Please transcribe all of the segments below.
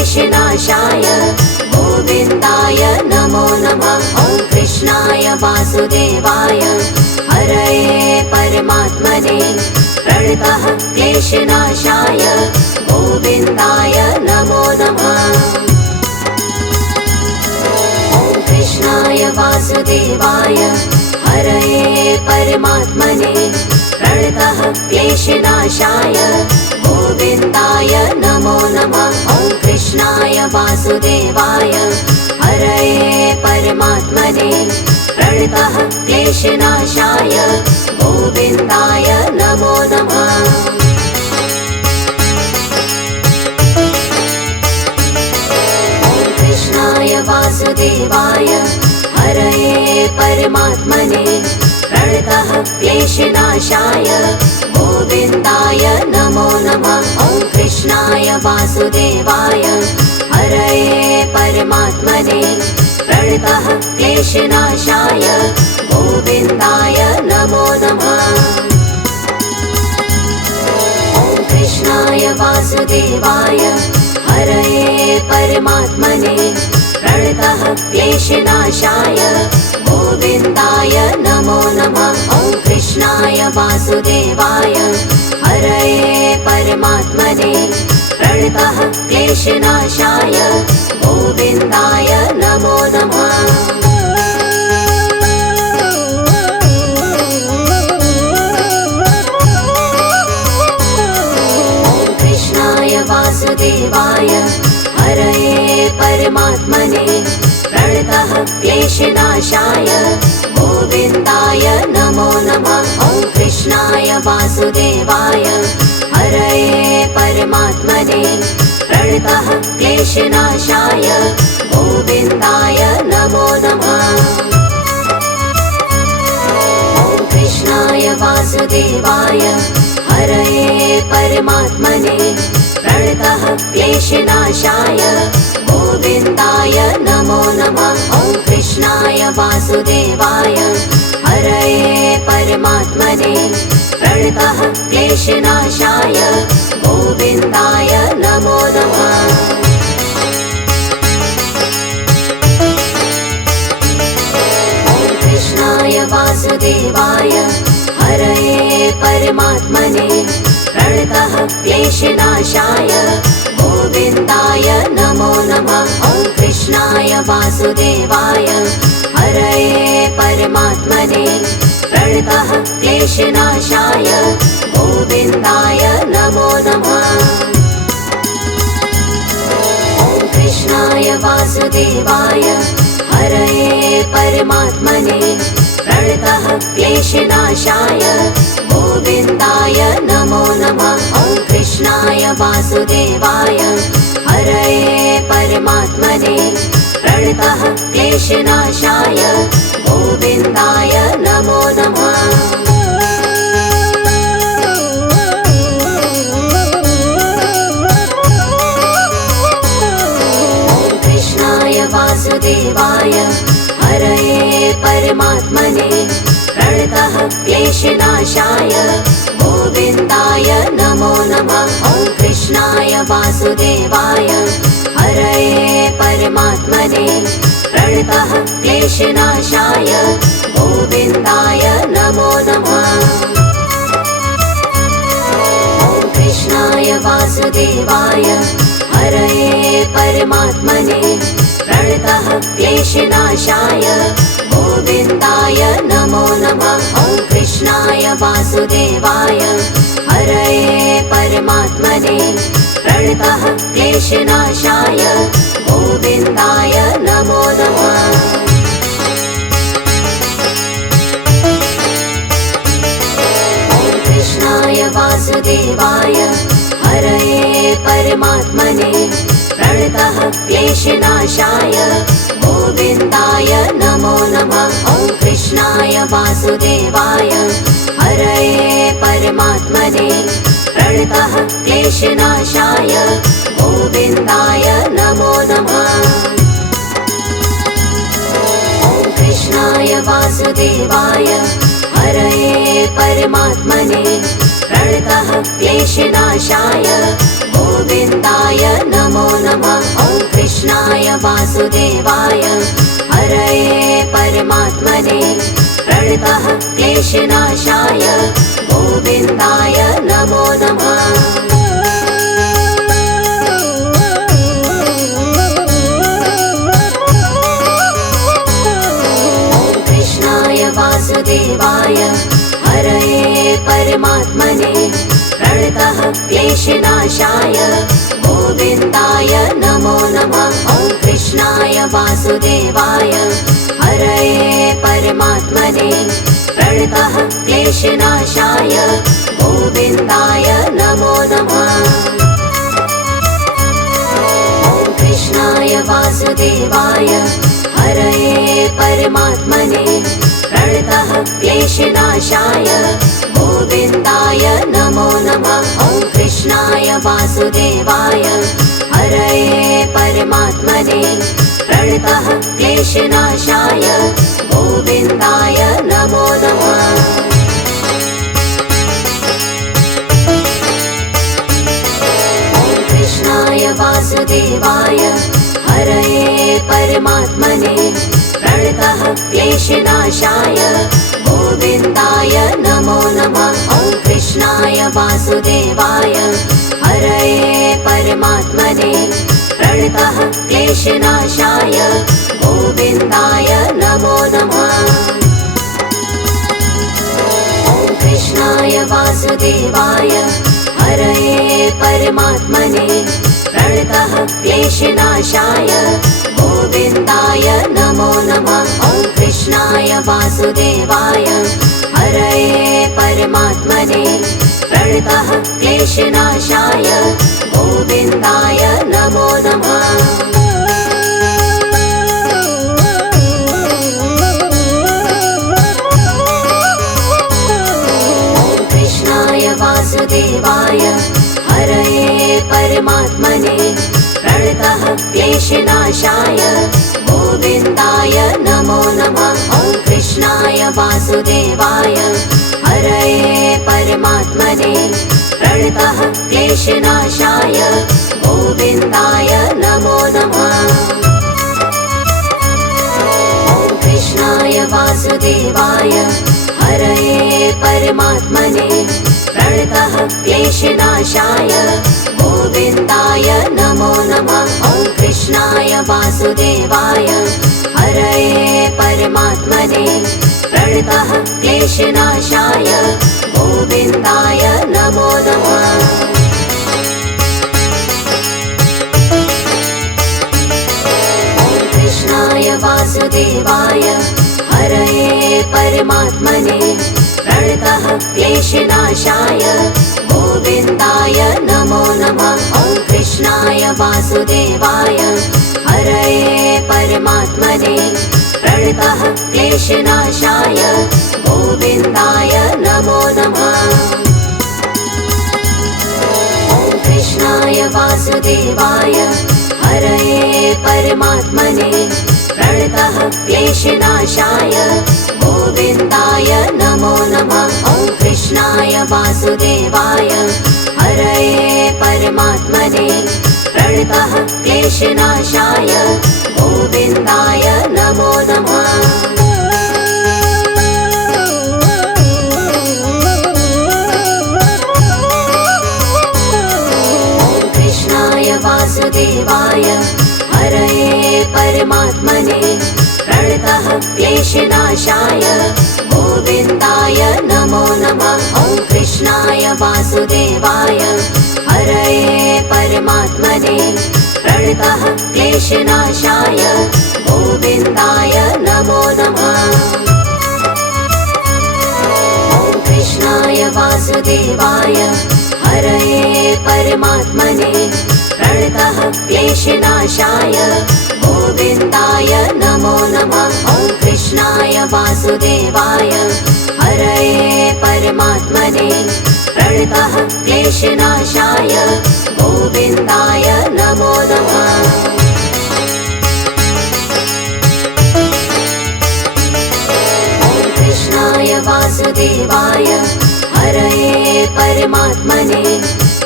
क्लेशनाशाय गोविन्दाय नमो नमः। ॐ कृष्णाय वासुदेवाय हरये परमात्मने प्रणतः क्लेशनाशाय गोविन्दाय नमो नमः। ॐ कृष्णाय वासुदेवाय हरये परमात्मने प्रणतः क्लेशनाशाय गोविन्दाय नमो नमः। ॐ कृष्णाय वासुदेवाय हरये परमात्मने प्रणतः क्लेशनाशाय गोविन्दाय नमो नमः। ॐ कृष्णाय वासुदेवाय हरये परमात्मने प्रणतः क्लेशनाशाय गोविन्दाय नमो नमः। ॐ कृष्णाय वासुदेवाय हरये परमात्मने प्रणतः क्लेशनाशाय गोविन्दाय नमो नमः। ॐ कृष्णाय वासुदेवाय हरये परमात्मने प्रणतः क्लेशनाशाय गोविन्दाय नमो नमः। ॐ कृष्णाय वासुदेवाय हरये परमात्मने प्रणतः क्लेशनाशाय गोविन्दाय नमो नमः। ॐ कृष्णाय वासुदेवाय हरये परमात्मने प्रणतः क्लेशनाशाय गोविन्दाय नमो नमः। ॐ कृष्णाय वासुदेवाय हरये परमात्मने प्रणतः क्लेशनाशाय गोविन्दाय नमो नमः। ॐ कृष्णाय वासुदेवाय हरये परमात्मने प्रणतः क्लेशनाशाय गोविन्दाय नमो नमः। ॐ कृष्णाय वासुदेवाय हरये परमात्मने प्रणतः क्लेशनाशाय गोविन्दाय नमो नमः। ॐ कृष्णाय वासुदेवाय हरये परमात्मने प्रणतः क्लेशनाशाय गोविन्दाय नमो नमः। ॐ कृष्णाय वासुदेवाय हरये परमात्मने प्रणतः क्लेशनाशाय गोविन्दाय नमो नमः। ॐ कृष्णाय वासुदेवाय हरये परमात्मने प्रणतः क्लेशनाशाय गोविन्दाय नमो नमः। ॐ कृष्णाय वासुदेवाय हरये परमात्मने प्रणतः क्लेशनाशाय गोविन्दाय नमो नमः। ॐ कृष्णाय वासुदेवाय हरये परमात्मने प्रणतः क्लेशनाशाय गोविन्दाय नमो नमः। ॐ कृष्णाय वासुदेवाय हरये परमात्मने प्रणतः क्लेशनाशाय गोविन्दाय नमो नमः। ॐ कृष्णाय वासुदेवाय हरये परमात्मने प्रणतः क्लेशनाशाय गोविन्दाय नमो नमः। ॐ कृष्णाय वासुदेवाय हरये परमात्मने प्रणतः क्लेशनाशाय गोविन्दाय नमो नमः। ॐ कृष्णाय वासुदेवाय हरये परमात्मने प्रणतः क्लेशनाशाय गोविन्दाय नमो नमः। ॐ कृष्णाय वासुदेवाय हरये परमात्मने प्रणतः क्लेशनाशाय गोविन्दाय नमो नमः। ॐ कृष्णाय वासुदेवाय हरये परमात्मने प्रणतः क्लेशनाशाय गोविन्दाय नमो नमः। वासुदेवाय हरये परमात्मने प्रणतः क्लेशनाशाय गोविन्दाय नमो नमः। वासुदेवाय हरये परमात्मने प्रणतः क्लेशनाशाय गोविन्दाय नमो नमः। ॐ कृष्णाय वासुदेवाय हरये परमात्मने प्रणतः क्लेशनाशाय गोविन्दाय नमो नमः। ॐ कृष्णाय वासुदेवाय हरये परमात्मने प्रणतः क्लेशनाशाय गोविन्दाय नमो नमः। ॐ कृष्णाय वासुदेवाय हरये परमात्मने प्रणतः क्लेशनाशाय गोविन्दाय नमो नमः। ॐ कृष्णाय वासुदेवाय हरये परमात्मने प्रणतः क्लेशनाशाय गोविन्दाय नमो नमः। ॐ कृष्णाय वासुदेवाय हरये परमात्मने प्रणतः क्लेशनाशाय गोविन्दाय नमो नमः। ॐ कृष्णाय वासुदेवाय हरये परमात्मने प्रणतः क्लेशनाशाय गोविन्दाय नमो नमः। ॐ कृष्णाय वासुदेवाय हरये परमात्मने प्रणतः क्लेशनाशाय गोविन्दाय नमो नमः। ॐ कृष्णाय वासुदेवाय हरये परमात्मने प्रणतः क्लेशनाशाय गोविन्दाय नमो नमः। ॐ कृष्णाय वासुदेवाय हरये परमात्मने प्रणतः क्लेशनाशाय गोविन्दाय नमो नमः। ॐ कृष्णाय वासुदेवाय हरये परमात्मने प्रणतः क्लेशनाशाय गोविन्दाय नमो नमः। ॐ कृष्णाय वासुदेवाय हरये परमात्मने प्रणतः क्लेशनाशाय गोविन्दाय नमो नमः। ॐ कृष्णाय वासुदेवाय हरये परमात्मने प्रणतः क्लेशनाशाय गोविन्दाय नमो नमः। ॐ कृष्णाय वासुदेवाय हरये परमात्मने प्रणतः क्लेशनाशाय गोविन्दाय नमो नमः। ॐ कृष्णाय वासुदेवाय हरये परमात्मने प्रणतः क्लेशनाशाय गोविन्दाय नमो नमः। ॐ कृष्णाय वासुदेवाय हरये परमात्मने प्रणतः क्लेशनाशाय गोविन्दाय नमो नमः। ॐ कृष्णाय वासुदेवाय हरये परमात्मने प्रणतः क्लेशनाशाय गोविन्दाय नमो नमः। ॐ कृष्णाय वासुदेवाय हरये परमात्मने प्रणतः क्लेशनाशाय गोविन्दाय नमो नमः। ॐ कृष्णाय वासुदेवाय हरये परमात्मने प्रणतः क्लेशनाशाय गोविन्दाय नमो नमः। ॐ कृष्णाय वासुदेवाय हरये परमात्मने प्रणतः क्लेशनाशाय गोविन्दाय नमो नमः। ॐ कृष्णाय वासुदेवाय हरये परमात्मने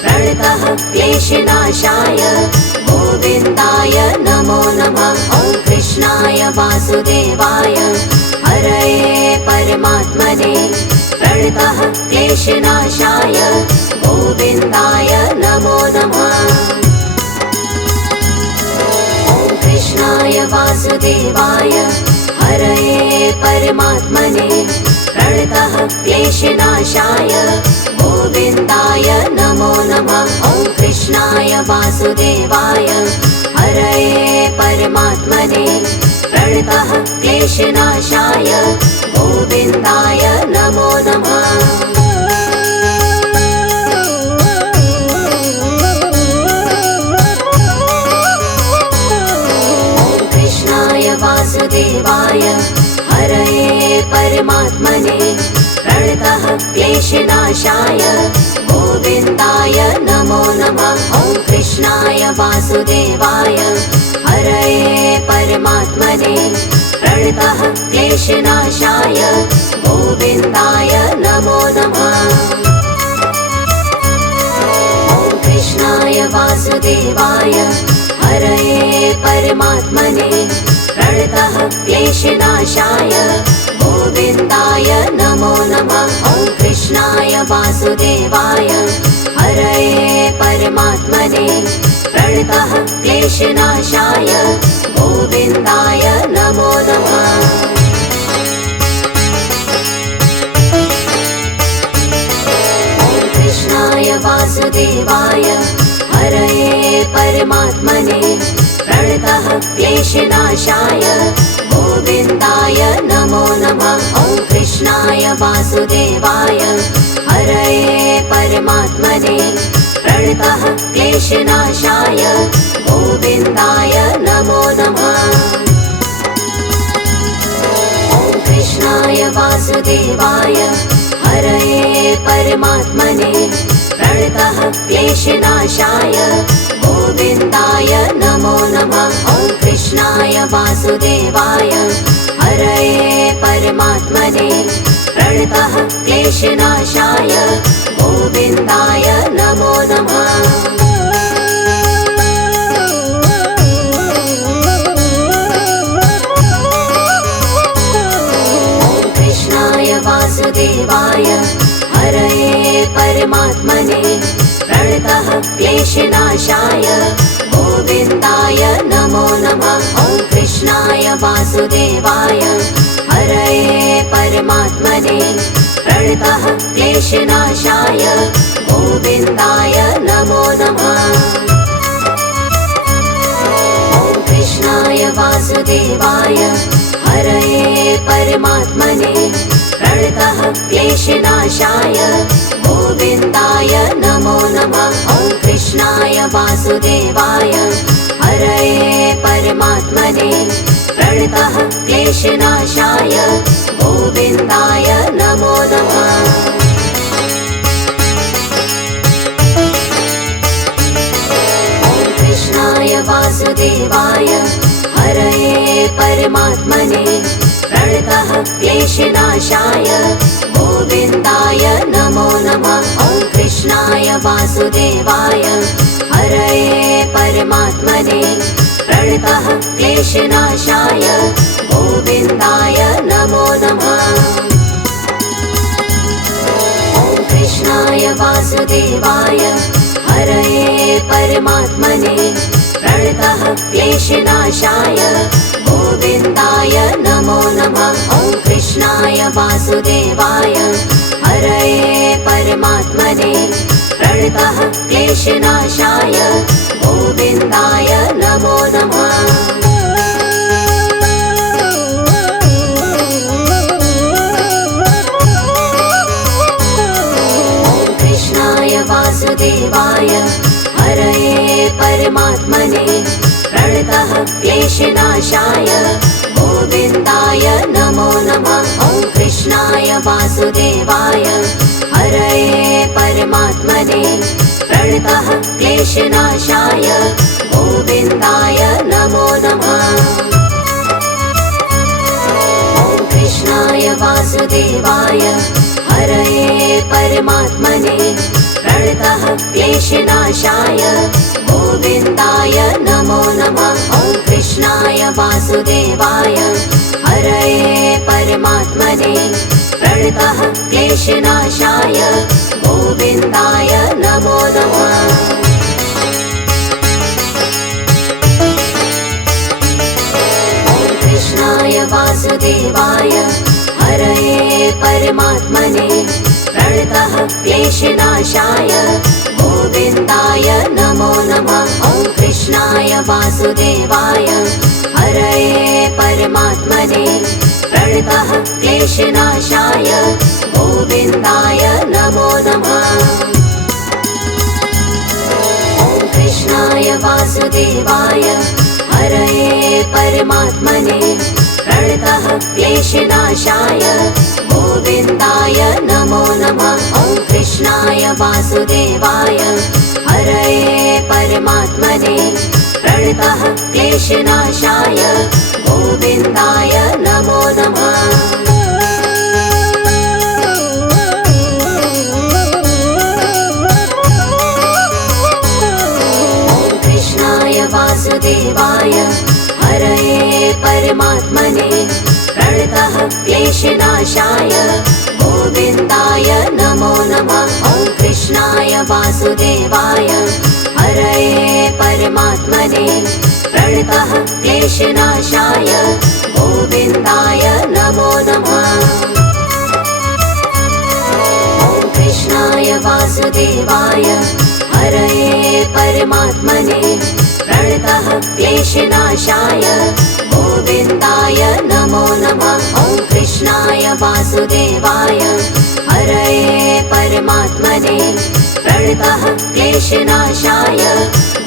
प्रणतः क्लेशनाशाय गोविन्दाय नमो नमः। वासुदेवाय हरये परमात्मने प्रणतः क्लेशनाशाय गोविन्दाय नमो नमः। ॐ कृष्णाय वासुदेवाय हरये परमात्मने प्रणतः क्लेशनाशाय गोविन्दाय नमो नमः। ॐ कृष्णाय वासुदेवाय हरये परमात्मने प्रणतः क्लेशनाशाय गोविन्दाय नमो नमः। ॐ कृष्णाय वासुदेवाय हरये परमात्मने प्रणतः क्लेशनाशाय गोविन्दाय नमो नमः। ॐ कृष्णाय वासुदेवाय हरये परमात्मने प्रणतः क्लेशनाशाय गोविन्दाय नमो नमः। ॐ कृष्णाय वासुदेवाय हरये परमात्मने प्रणतः क्लेशनाशाय गोविन्दाय नमो नमः। ॐ कृष्णाय वासुदेवाय हरये परमात्मने प्रणतः क्लेशनाशाय गोविन्दाय नमो नमः। ॐ कृष्णाय वासुदेवाय हरये परमात्मने प्रणतः क्लेशनाशाय गोविन्दाय नमो नमः। ॐ कृष्णाय वासुदेवाय हरये परमात्मने प्रणतः क्लेशनाशाय गोविन्दाय नमो नमः। ॐ कृष्णाय वासुदेवाय हरये परमात्मने प्रणतः क्लेशनाशाय गोविन्दाय नमो नमः। ॐ कृष्णाय वासुदेवाय हरये परमात्मने प्रणतः क्लेशनाशाय गोविन्दाय नमो नमः। ॐ कृष्णाय वासुदेवाय हरये परमात्मने प्रणतः क्लेशनाशाय गोविन्दाय नमो नमः। ॐ कृष्णाय वासुदेवाय हरये परमात्मने प्रणतः क्लेशनाशाय गोविन्दाय नमो नमः। ॐ कृष्णाय वासुदेवाय हरये परमात्मने प्रणतः क्लेशनाशाय गोविन्दाय नमो नमः। ॐ कृष्णाय वासुदेवाय हरये परमात्मने प्रणतः क्लेशनाशाय गोविन्दाय नमो नमः। ॐ कृष्णाय वासुदेवाय हरये परमात्मने प्रणतः क्लेशनाशाय गोविन्दाय नमो नमः। ॐ कृष्णाय वासुदेवाय हरये परमात्मने प्रणतः क्लेशनाशाय गोविन्दाय नमो नमः। ॐ कृष्णाय वासुदेवाय हरये परमात्मने प्रणतः क्लेशनाशाय गोविन्दाय नमो नमः। ॐ कृष्णाय वासुदेवाय हरये परमात्मने प्रणतः क्लेशनाशाय गोविन्दाय नमो नमः। ॐ कृष्णाय वासुदेवाय हरये परमात्मने प्रणतः क्लेशनाशाय गोविन्दाय नमो नमः। ॐ कृष्णाय वासुदेवाय हरये परमात्मने प्रणतः क्लेशनाशाय गोविन्दाय नमो नमः। ॐ कृष्णाय वासुदेवाय हरये परमात्मने प्रणतः क्लेशनाशाय गोविन्दाय नमो नमः। ॐ कृष्णाय वासुदेवाय हरये परमात्मने प्रणतः क्लेशनाशाय गोविन्दाय नमो नमः। ॐ कृष्णाय वासुदेवाय हरये परमात्मने प्रणतः क्लेशनाशाय गोविन्दाय नमो नमः। ॐ कृष्णाय वासुदेवाय हरये परमात्मने प्रणतः क्लेशनाशाय गोविन्दाय नमो नमः। ॐ कृष्णाय वासुदेवाय हरये परमात्मने प्रणतः क्लेशनाशाय गोविन्दाय नमो नमः। ॐ कृष्णाय वासुदेवाय हरये परमात्मने प्रणतः क्लेशनाशाय गोविन्दाय नमो नमः। ॐ कृष्णाय वासुदेवाय हरये परमात्मने प्रणतः क्लेशनाशाय गोविन्दाय नमो नमः। ॐ कृष्णाय वासुदेवाय हरये परमात्मने प्रणतः क्लेशनाशाय गोविन्दाय नमो नमः। ॐ कृष्णाय वासुदेवाय हरये परमात्मने प्रणतः क्लेशनाशाय गोविन्दाय नमो नमः। ॐ कृष्णाय वासुदेवाय हरये परमात्मने प्रणतः क्लेशनाशाय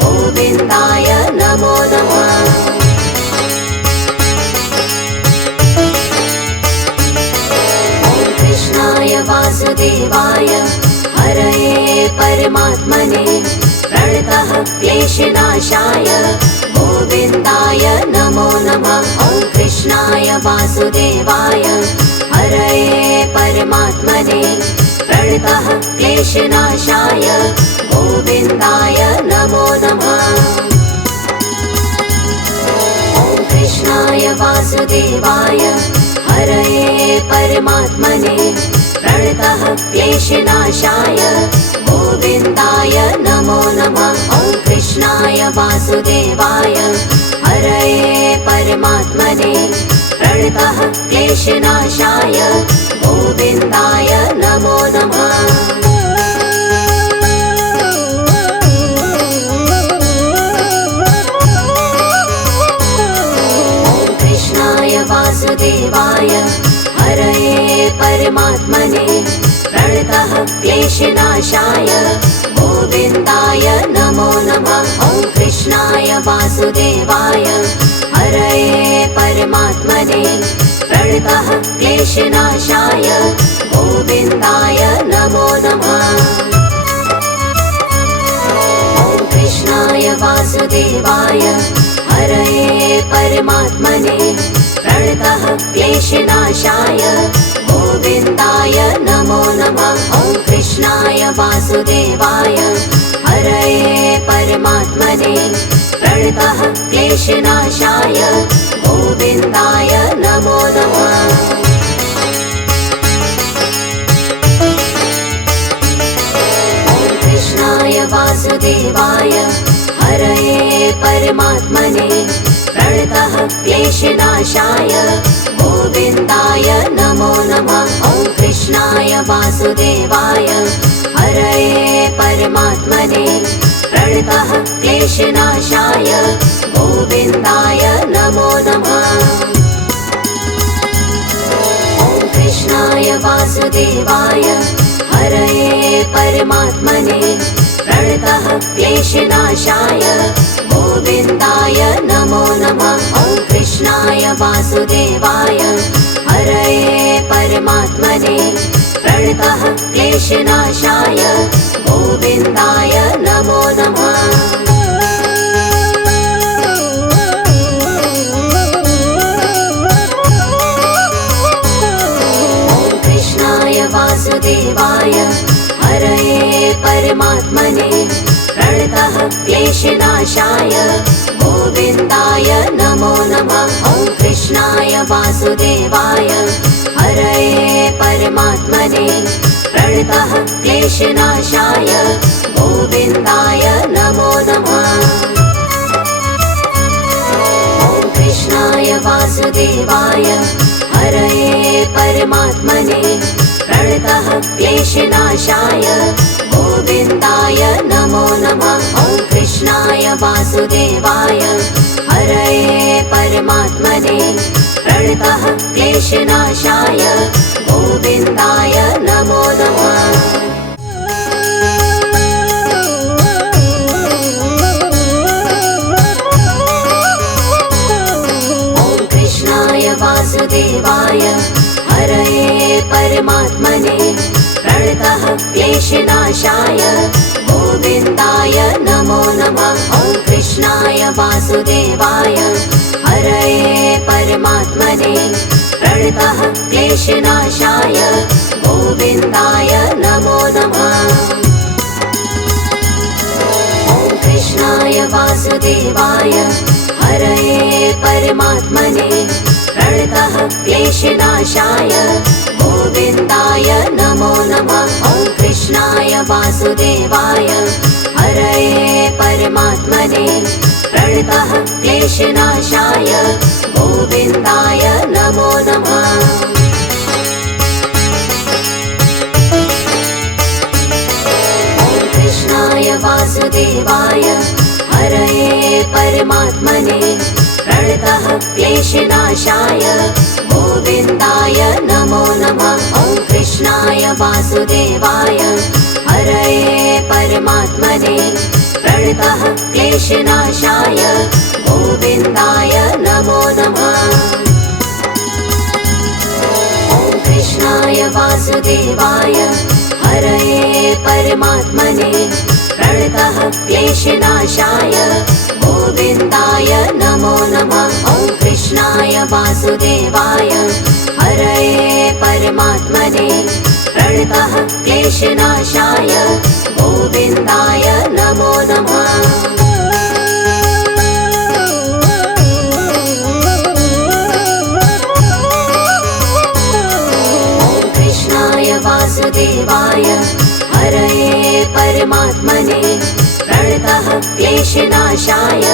गोविन्दाय नमो नमः। ॐ कृष्णाय वासुदेवाय हरये परमात्मने प्रणतः क्लेशनाशाय गोविन्दाय नमो नमः। ॐ कृष्णाय वासुदेवाय हरये परमात्मने प्रणतः क्लेशनाशाय गोविन्दाय नमो नमः। ॐ कृष्णाय वासुदेवाय हरये परमात्मने प्रणतः क्लेशनाशाय गोविन्दाय नमो नमः। ॐ कृष्णाय वासुदेवाय हरये परमात्मने प्रणतः क्लेशनाशाय गोविन्दाय नमो नमः। ॐ कृष्णाय वासुदेवाय हरये परमात्मने प्रणतः क्लेशनाशाय गोविन्दाय नमो नमः। ॐ कृष्णाय वासुदेवाय हरये परमात्मने प्रणतः क्लेशनाशाय गोविन्दाय नमो नमः। ॐ कृष्णाय वासुदेवाय हरये परमात्मने प्रणतः क्लेशनाशाय गोविन्दाय नमो नमः। ॐ कृष्णाय वासुदेवाय हरये परमात्मने प्रणतः क्लेशनाशाय गोविन्दाय नमो नमः। ॐ कृष्णाय वासुदेवाय हरये परमात्मने प्रणतः क्लेशनाशाय गोविन्दाय नमो नमः। ॐ कृष्णाय वासुदेवाय हरये परमात्मने प्रणतः क्लेशनाशाय गोविन्दाय नमो नमः। ॐ कृष्णाय वासुदेवाय हरये परमात्मने प्रणतः क्लेशनाशाय गोविन्दाय नमो नमः। ॐ कृष्णाय वासुदेवाय हरये परमात्मने प्रणतः क्लेशनाशाय गोविन्दाय नमो नमः। ॐ कृष्णाय वासुदेवाय हरये परमात्मने प्रणतः क्लेशनाशाय गोविन्दाय नमो नमः। कृष्णाय वासुदेवाय हरये परमात्मने प्रणतः क्लेशनाशाय गोविन्दाय नमो नमः। ॐ कृष्णाय वासुदेवाय हरये परमात्मने प्रणतः क्लेशनाशाय गोविन्दाय नमो नमः। ॐ कृष्णाय वासुदेवाय हरये परमात्मने प्रणतः क्लेशनाशाय गोविन्दाय नमो नमः। ॐ कृष्णाय वासुदेवाय हरये परमात्मने प्रणतः क्लेशनाशाय गोविन्दाय नमो नमः। ॐ कृष्णाय वासुदेवाय हरये परमात्मने प्रणतः क्लेशनाशाय गोविन्दाय नमो नमः। ॐ कृष्णाय वासुदेवाय हरये परमात्मने प्रणतः क्लेशनाशाय गोविन्दाय नमो नमः। ॐ कृष्णाय वासुदेवाय हरये परमात्मने प्रणतः क्लेशनाशाय गोविन्दाय नमो नमः। ॐ कृष्णाय वासुदेवाय हरये परमात्मने प्रणतः क्लेशनाशाय गोविन्दाय नमो नमः। ॐ कृष्णाय वासुदेवाय हरये परमात्मने प्रणतः क्लेशनाशाय गोविन्दाय नमो नमः। ॐ कृष्णाय वासुदेवाय हरये परमात्मने प्रणतः क्लेशनाशाय गोविन्दाय नमो नमः। ॐ कृष्णाय वासुदेवाय हरये परमात्मने प्रणतः क्लेशनाशाय गोविन्दाय नमो नमः। ॐ कृष्णाय वासुदेवाय हरये परमात्मने प्रणतः क्लेशनाशाय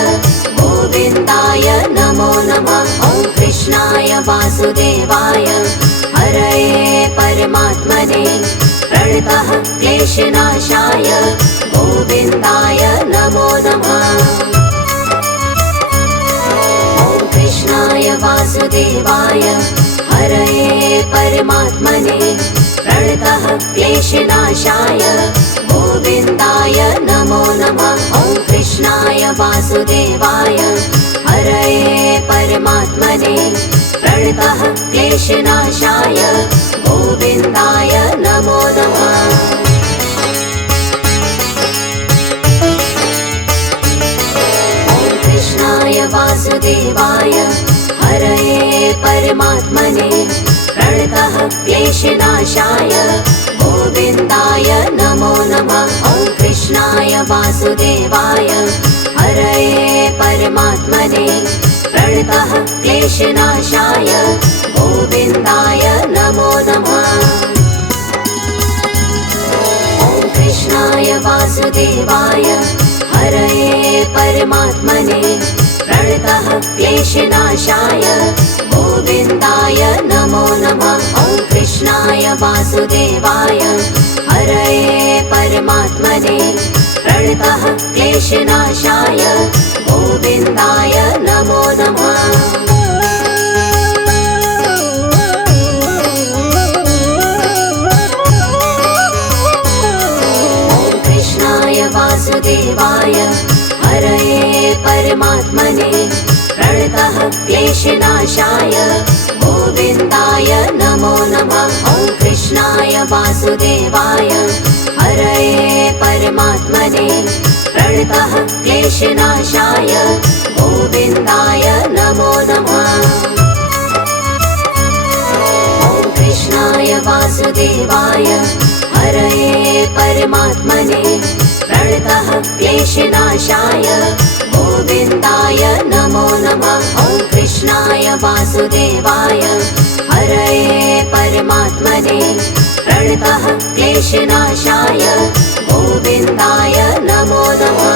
गोविन्दाय नमो नमः। ॐ कृष्णाय वासुदेवाय हरये परमात्मने प्रणतः क्लेशनाशाय गोविन्दाय नमो नमः। ॐ कृष्णाय वासुदेवाय हरये परमात्मने प्रणतः क्लेशनाशाय गोविन्दाय नमो नमः। ॐ कृष्णाय वासुदेवाय हरये परमात्मने प्रणतः क्लेशनाशाय गोविन्दाय नमो नमः। ॐ कृष्णाय वासुदेवाय हरये परमात्मने प्रणतः क्लेशनाशाय गोविन्दाय नमो नमः। ॐ कृष्णाय वासुदेवाय हरये परमात्मने प्रणतः क्लेशनाशाय गोविन्दाय नमो नमः। ॐ कृष्णाय वासुदेवाय हरये परमात्मने प्रणतः क्लेशनाशाय गोविन्दाय नमो नमः। ॐ कृष्णाय वासुदेवाय हरये परमात्मने प्रणतः क्लेशनाशाय गोविन्दाय नमो नमः। ॐ कृष्णाय वासुदेवाय हरये परमात्मने प्रणतः क्लेशनाशाय गोविन्दाय नमो नमः। ॐ कृष्णाय वासुदेवाय हरये परमात्मने प्रणतः क्लेशनाशाय गोविन्दाय नमो नमः। ॐ कृष्णाय वासुदेवाय हरये परमात्मने प्रणतः क्लेशनाशाय गोविन्दाय नमो नमः। ॐ कृष्णाय वासुदेवाय हरये परमात्मने प्रणतः क्लेशनाशाय गोविन्दाय नमो नमः।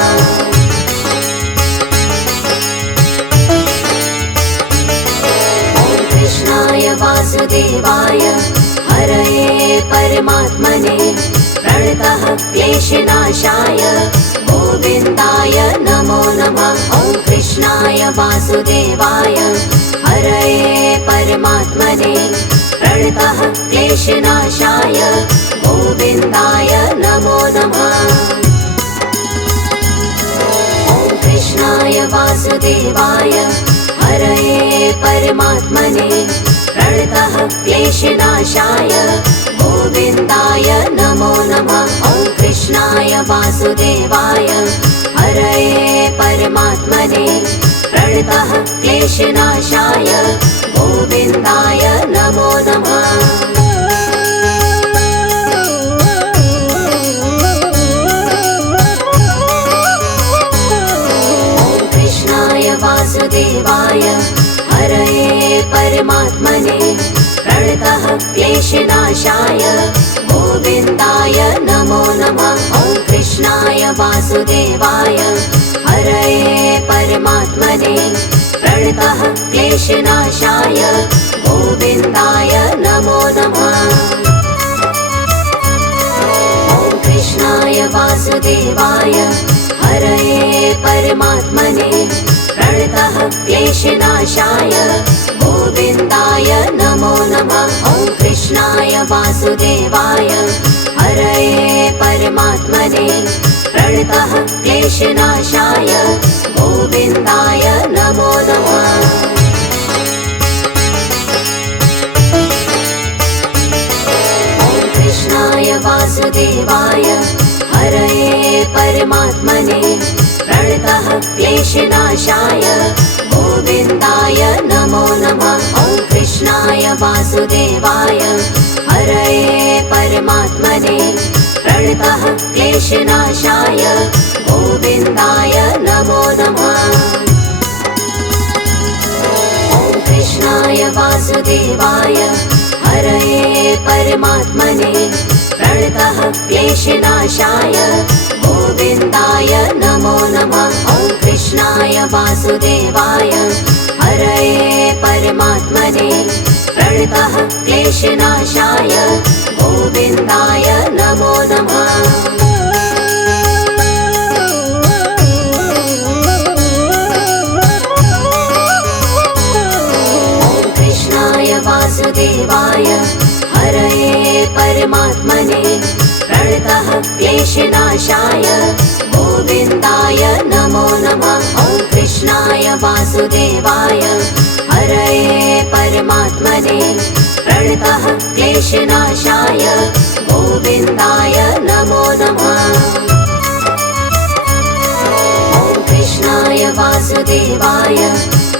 कृष्णाय वासुदेवाय हरये परमात्मने प्रणतः क्लेशनाशाय गोविन्दाय नमो नमः। ॐ कृष्णाय वासुदेवाय हरये परमात्मने प्रणतः क्लेशनाशाय गोविन्दाय नमो नमः। ॐ कृष्णाय वासुदेवाय हरये परमात्मने प्रणतः क्लेशनाशाय गोविन्दाय नमो नमः। ॐ कृष्णाय वासुदेवाय हरये परमात्मने प्रणतः क्लेशनाशाय गोविन्दाय नमो नमः। वासुदेवाय हरये परमात्मने प्रणतः क्लेशनाशाय गोविन्दाय नमो नमः। ॐ कृष्णाय वासुदेवाय हरये परमात्मने प्रणतः क्लेशनाशाय गोविन्दाय नमो नमः। ॐ कृष्णाय वासुदेवाय हरये परमात्मने प्रणतः क्लेशनाशाय गोविन्दाय नमो नमः। ॐ कृष्णाय वासुदेवाय हरये परमात्मने प्रणतः क्लेशनाशाय गोविन्दाय नमो नमः। ॐ कृष्णाय वासुदेवाय हरये परमात्मने प्रणतः क्लेशनाशाय गोविन्दाय नमो नमः। ॐ कृष्णाय वासुदेवाय हरये परमात्मने प्रणतः क्लेशनाशाय गोविन्दाय नमो नमः। ॐ कृष्णाय वासुदेवाय हरये परमात्मने प्रणतः क्लेशनाशाय गोविन्दाय नमो नमः। ॐ कृष्णाय वासुदेवाय हरये परमात्मने प्रणतः क्लेशनाशाय गोविन्दाय नमो नमः। ॐ कृष्णाय वासुदेवाय हरये परमात्मने प्रणतः क्लेशनाशाय गोविन्दाय नमो नमः। ॐ कृष्णाय वासुदेवाय हरये परमात्मने प्रणतः क्लेशनाशाय गोविन्दाय नमो नमः। ॐ कृष्णाय वासुदेवाय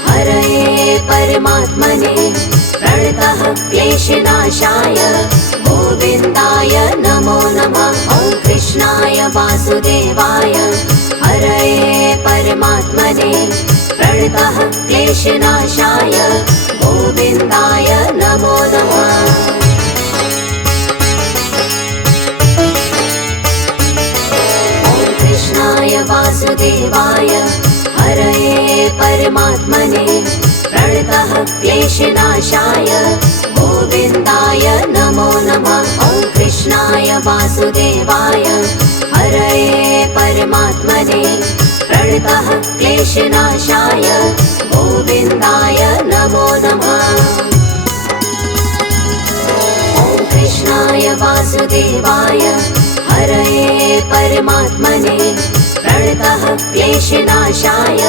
हरये परमात्मने प्रणतः क्लेशनाशाय गोविन्दाय नमो नमः। ॐ कृष्णाय वासुदेवाय हरये परमात्मने प्रणतः क्लेशनाशाय गोविन्दाय नमो नमः। ॐ कृष्णाय वासुदेवाय हरये परमात्मने प्रणतः क्लेशनाशाय गोविन्दाय नमो नमः। ॐ कृष्णाय वासुदेवाय हरये परमात्मने प्रणतः क्लेशनाशाय गोविन्दाय नमो नमः। ॐ कृष्णाय वासुदेवाय हरये परमात्मने प्रणतः क्लेशनाशाय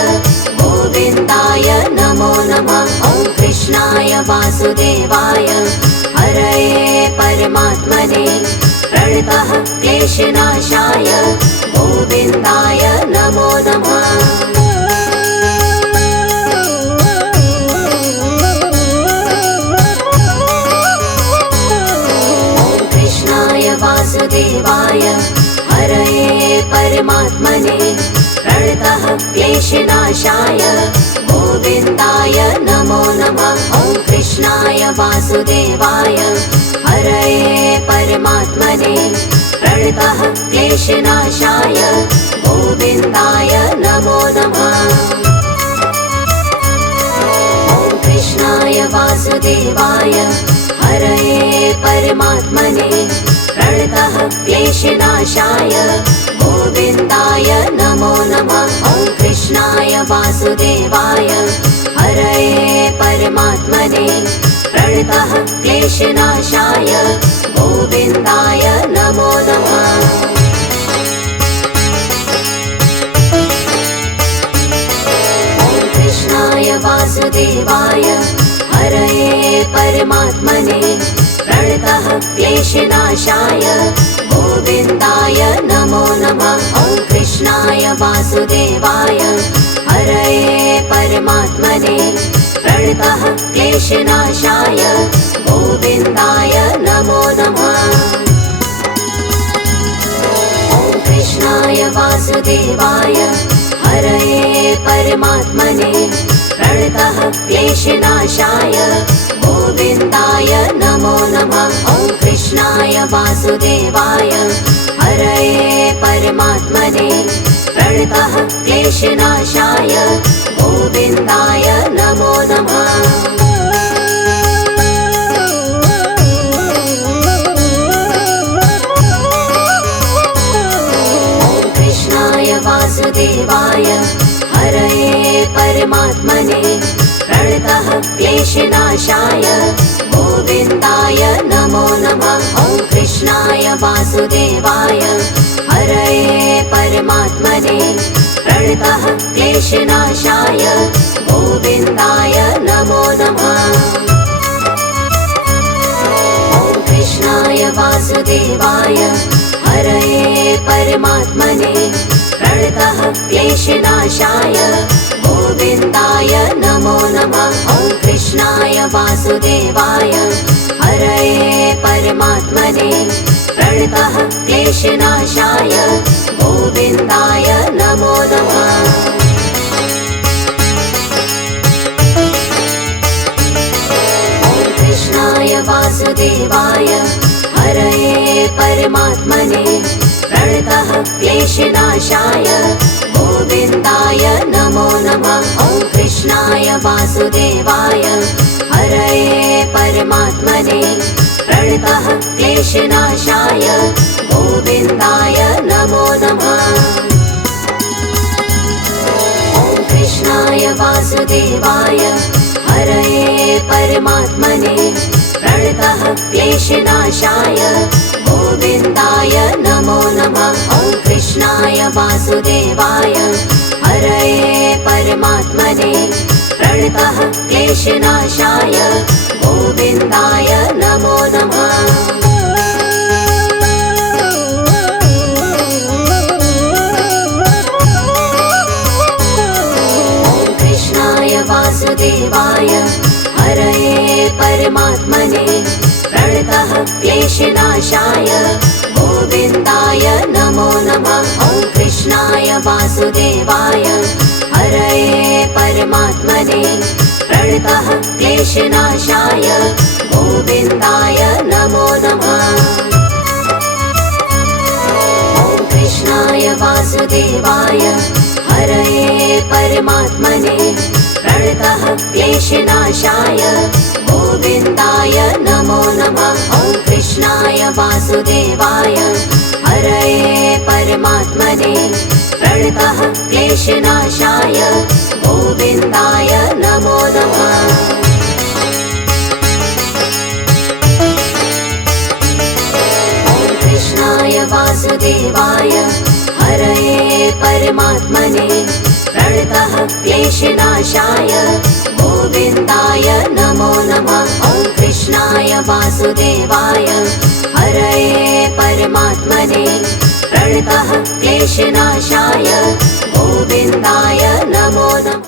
गोविन्दाय नमो नमः। ॐ कृष्णाय वासुदेवाय हरये परमात्मने प्रणतः क्लेशनाशाय गोविन्दाय नमो नमः। ॐ कृष्णाय वासुदेवाय हरये परमात्मने प्रणतः क्लेशनाशाय गोविन्दाय नमो नमः। वासुदेवाय हरये परमात्मने प्रणतः क्लेशनाशाय गोविन्दाय नमो नमः। ॐ कृष्णाय वासुदेवाय हरये परमात्मने प्रणतः क्लेशनाशाय गोविन्दाय नमो नमः। ॐ कृष्णाय वासुदेवाय हरये परमात्मने प्रणतः क्लेशनाशाय गोविन्दाय नमो नमः। ॐ कृष्णाय वासुदेवाय हरये परमात्मने प्रणतः क्लेशनाशाय गोविन्दाय नमो नमः। ॐ कृष्णाय वासुदेवाय हरये परमात्मने प्रणतः क्लेशनाशाय गोविन्दाय नमो नमः। ॐ कृष्णाय वासुदेवाय हरये परमात्मने प्रणतः क्लेशनाशाय गोविन्दाय नमो नमः। ॐ कृष्णाय वासुदेवाय हरये परमात्मने प्रणतः क्लेशनाशाय गोविन्दाय नमो नमः। ॐ कृष्णाय वासुदेवाय हरये परमात्मने प्रणतः क्लेशनाशाय गोविन्दाय नमो नमः। ॐ कृष्णाय वासुदेवाय हरये परमात्मने प्रणतः क्लेशनाशाय गोविन्दाय नमो नमः। ॐ कृष्णाय वासुदेवाय हरये परमात्मने प्रणतः क्लेशनाशाय गोविन्दाय नमो नमः। ॐ कृष्णाय वासुदेवाय हरये परमात्मने प्रणतः क्लेशनाशाय गोविन्दाय नमो नमः। ॐ कृष्णाय वासुदेवाय हरये परमात्मने प्रणतः क्लेशनाशाय गोविन्दाय नमो नमः। ॐ कृष्णाय वासुदेवाय हरये परमात्मने प्रणतः क्लेशनाशाय गोविन्दाय नमो नमः। ॐ कृष्णाय वासुदेवाय हरये परमात्मने प्रणतः क्लेशनाशाय गोविन्दाय नमो नमः। ॐ कृष्णाय वासुदेवाय हरये परमात्मने प्रणतः क्लेशनाशाय गोविन्दाय नमो नमः। ॐ कृष्णाय वासुदेवाय हरये परमात्मने प्रणतः क्लेशनाशाय गोविन्दाय नमो नमः। ॐ कृष्णाय वासुदेवाय हरये परमात्मने प्रणतः क्लेशनाशाय गोविन्दाय नमो नमः। ॐ कृष्णाय वासुदेवाय हरये परमात्मने प्रणतः क्लेशनाशाय गोविन्दाय नमो नमः। ॐ कृष्णाय वासुदेवाय हरये परमात्मने प्रणतः क्लेशनाशाय गोविन्दाय नमो नमः। ॐ कृष्णाय वासुदेवाय हरये परमात्मने प्रणतः क्लेशनाशाय गोविन्दाय नमो नमः। ॐ कृष्णाय वासुदेवाय हरये परमात्मने प्रणतः क्लेशनाशाय गोविन्दाय नमो नमः।